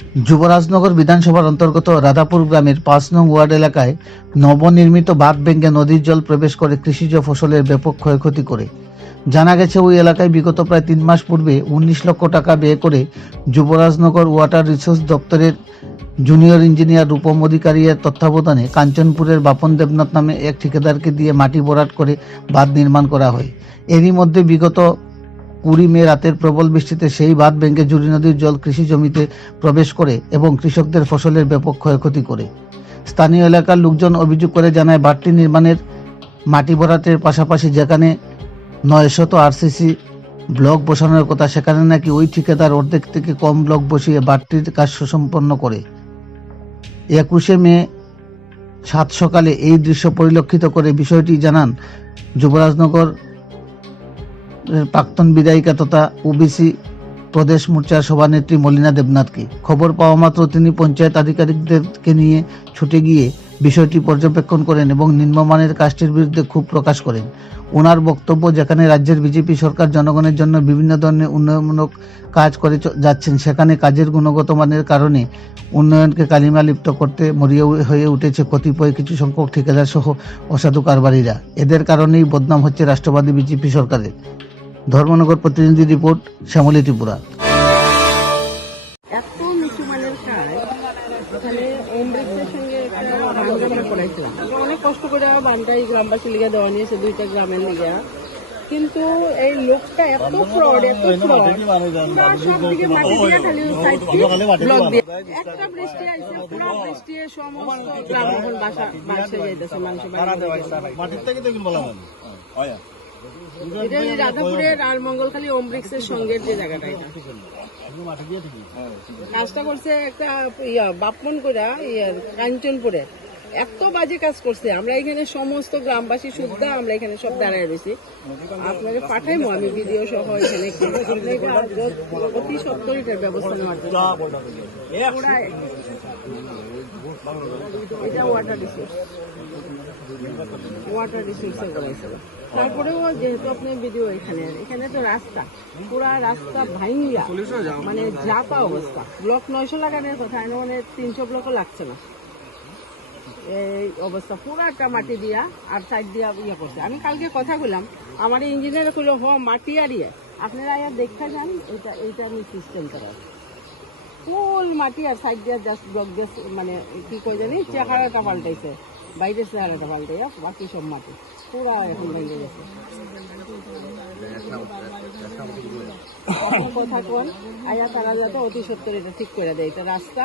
যুবরাজনগর বিধানসভার অন্তর্গত রাধাপুর গ্রামের ৫ নং ওয়ার্ড এলাকায় নবনির্মিত বাঁধ ভেঙে নদীর জল প্রবেশ করে কৃষিজ ফসলের ব্যাপক ক্ষয়ক্ষতি করে। জানা গেছে, ওই এলাকায় বিগত প্রায় ৩ মাস পূর্বে ১৯ লক্ষ টাকা ব্যয় করে যুবরাজনগর ওয়াটার রিসোর্স দপ্তরের জুনিয়র ইঞ্জিনিয়ার রূপম অধিকারীর তত্ত্বাবধানে কাঞ্চনপুরের বাপন দেবনাথ নামে এক ঠিকাদারকে দিয়ে মাটি ভরাট করে বাঁধ নির্মাণ করা হয়। এরই মধ্যে বিগত ২০ মে রাতের প্রবল বৃষ্টিতে সেই বাঁধ ভেঙে জুড়ি নদীর জল কৃষি জমিতে প্রবেশ করে এবং কৃষকদের ফসলের ব্যাপক ক্ষয়ক্ষতি করে। স্থানীয় এলাকার লোকজন অভিযোগ করে জানায়, বাঁধটি নির্মাণের মাটি ভরাটের পাশাপাশি যেখানে ৯০০ আরসিসি ব্লক বসানোর কথা, সেখানে নাকি ওই ঠিকাদার অর্ধেক থেকে কম ব্লক বসিয়ে বাঁধটির কাজ সুসম্পন্ন করে। ২১শে মে ৭ সকালে এই দৃশ্য পরিলক্ষিত করে বিষয়টি জানান যুবরাজনগর প্রাক্তন বিধায়িকা তথা ওবিসি প্রদেশ মোর্চার সভানেত্রী মলিনা দেবনাথকে। খবর পাওয়া মাত্র তিনি পঞ্চায়েত আধিকারিকদেরকে নিয়ে ছুটে গিয়ে বিষয়টি পর্যবেক্ষণ করেন এবং নিম্নমানের কাজটির বিরুদ্ধে ক্ষোভ প্রকাশ করেন। ওনার বক্তব্য, যেখানে রাজ্যের বিজেপি সরকার জনগণের জন্য বিভিন্ন ধরনের উন্নয়নমূলক কাজ করে যাচ্ছেন, সেখানে কাজের গুণগত মানের কারণে উন্নয়নকে কালিমা লিপ্ত করতে মরিয়া হয়ে উঠেছে কতিপয় কিছু সংখ্যক ঠিকাদার সহ অসাধু কারবারিরা। এদের কারণেই বদনাম হচ্ছে রাষ্ট্রবাদী বিজেপি সরকারের। ধর্মনগর প্রতিনিধি রিপোর্ট, শ্যামলী ত্রিপুরা। এত নিচু মানের কাজ, এখানে ওমব্রিক্সের সঙ্গে একটা বান্ধ করাইছিলাম। অনেক কষ্ট করে বানটাই গ্রামবাসী লিগে দেওয়া নিয়েছে, 2টা গ্রামের লিগে। কিন্তু এই লোকটা এত ফ্রড, সব দিকে মাটি দিয়ে খালি সাইড ব্লক দিয়ে। একটা বৃষ্টি আইছে, পুরো বৃষ্টি সমস্ত গ্রাম এখন বাসা যাইতেছে মানুষের বাড়ি। এটা রাধাপুরের আর মঙ্গলখালী ওমব্রিক্সের সঙ্গে যে জায়গাটা, এটা কাজটা করছে একটা বাপমন করে কাঞ্চনপুরে। এত বাজে কাজ করছে, আমরা এখানে সমস্ত গ্রামবাসী সুদ্ধা আমরা এখানে সব দাঁড়ায় রয়েছি। আপনাকে পাঠাইবো আমি ভিডিও সহ এখানে, অতি সত্তর এটার ব্যবস্থা নেওয়ার জন্য। এটা ওয়াটার রিসোর্সে করাইছিল। তারপরেও যেহেতু আপনার ভিডিও এখানে তো রাস্তা, পুরা রাস্তা ভাঙিয়া মানে যাতা অবস্থা। ব্লক 900 লাগানোর কথা, মানে 300 ব্লকও লাগছে না। এই অবস্থা পুরাটা মাটি দিয়া আর সাইড দিয়া ইয়ে করছে। আমি কালকে কথা বললাম, আমার ইঞ্জিনিয়ার কইল মাটি আর ইয়ে আপনারা আয়া দেখা যান, এইটা আমি সিস্টেম করা ফুল মাটি আর সাইড দিয়া জাস্ট ব্লক দিয়ে, মানে কি কই জানি চেহারাটা পাল্টাইছে, বাইরের চেহারাটা পাল্টাইয়া বাকি সব মাটি পুরা এখন ভেঙে গেছে। কথা কোন আয়া তারা যাতে অতি সত্তর এটা ঠিক করে দেয়। এটা রাস্তা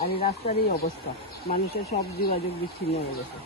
আর এই রাস্তার এই অবস্থা, মানুষের সব যোগাযোগ বিচ্ছিন্ন হয়ে গেছে।